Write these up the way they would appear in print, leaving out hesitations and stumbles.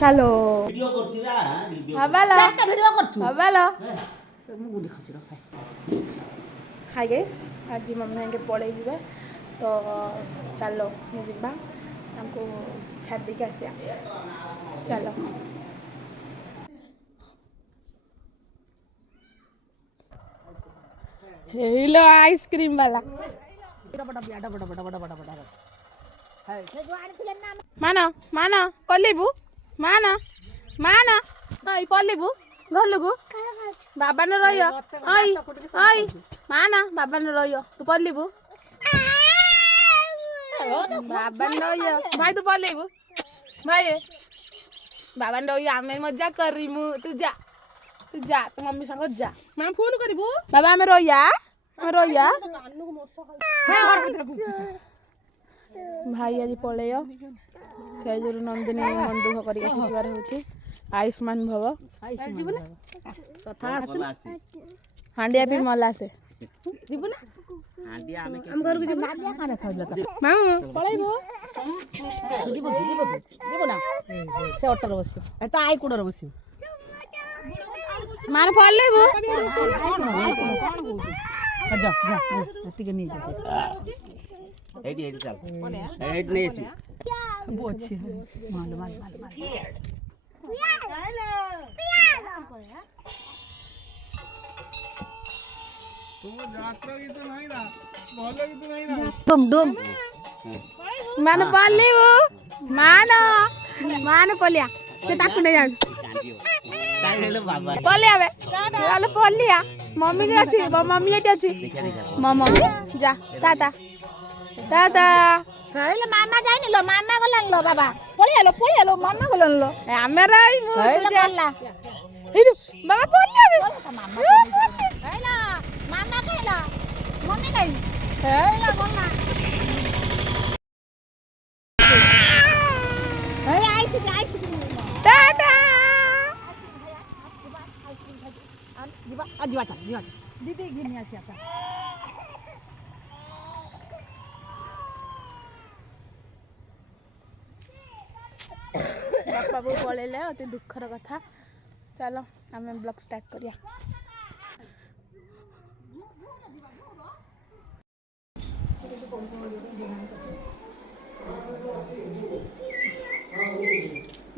चलो ভিডিও করছি না ভিডিও हवालो একটা ভিডিও করছু हवालो ମୁଁ ଗୁଡ଼ି ଖାଉଛି ରହ हाय गाइस आज मम्मी के पड़े जीवे तो चलो जीवा हमको छाड़ी के आसिया चलो हेलो आइसक्रीम वाला मानो मानो पल्लीबू मानो मानो हई पल्लीबू घरलुगु बाबा न रहियो हई हई मानो बाबा न रहियो तू पल्लीबू बाबा न रहियो भाई तू पल्लीबू भाई बाबा न रहियो आमे मजाक कर रही मु तू जा तू मम्मी संग जा मैं फोन करिबू बाबा आमे रहिया भाई आज पलैय से जो नंदिनी मन दुख करके शिखबार होची आयुष्मान भव हांडिया भी मला से जीबू ना হাঁডিয়া আমি ଆମ ଘରକୁ ଯିବୁ ନାଦିଆ କାନେ ଖାଉଲା ତ माऊ पळैबो ଯିବୁ ନା ସେ ଅଟୋରେ ବସିବ ତ ଆଇ କୁଡରେ ବସିବ माने पळैबो ଯା ଯା ଟିକେ ନେଇ ଯା এইটি এইটি চাল এইটি নেই এসি ବୋଛି ମାଲ ମାଲ ମାଲ ମାଲ डुम डुम माने पळैबो माने पलिया से ताकू नहीं जान তাই হলো বাবা पलिया बे चलो पलिया मम्मी के अछि मम्मी एटी अछि मम्मी जा टाटा टाटा हेले मामा जाइनि लो मामा गलन लो बाबा पळियालो मामा गलन लो आमे रही मु हेले तुझे गल्ला हेलो बाबा पलिया बे हेला मामा कहला मम्मी गई हेला गल्ला हे आइसी टाटा जीवा दीदी घिनी आसी आता बापा बो पळैले अति दुखर कथा चलो आमे ब्लॉग स्टार्ट करिया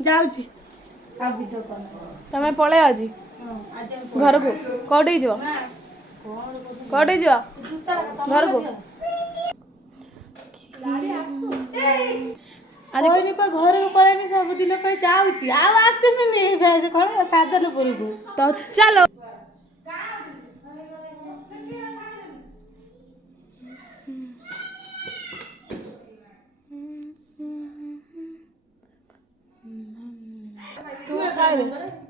जाउची तमे पळे आजी घर को कोठी जो घर को आज कोई पर घर को पळेनी सब दिन पे जाउची आ आसेनी ने भेज खण साधन पुर को तो चलो तू खाए दे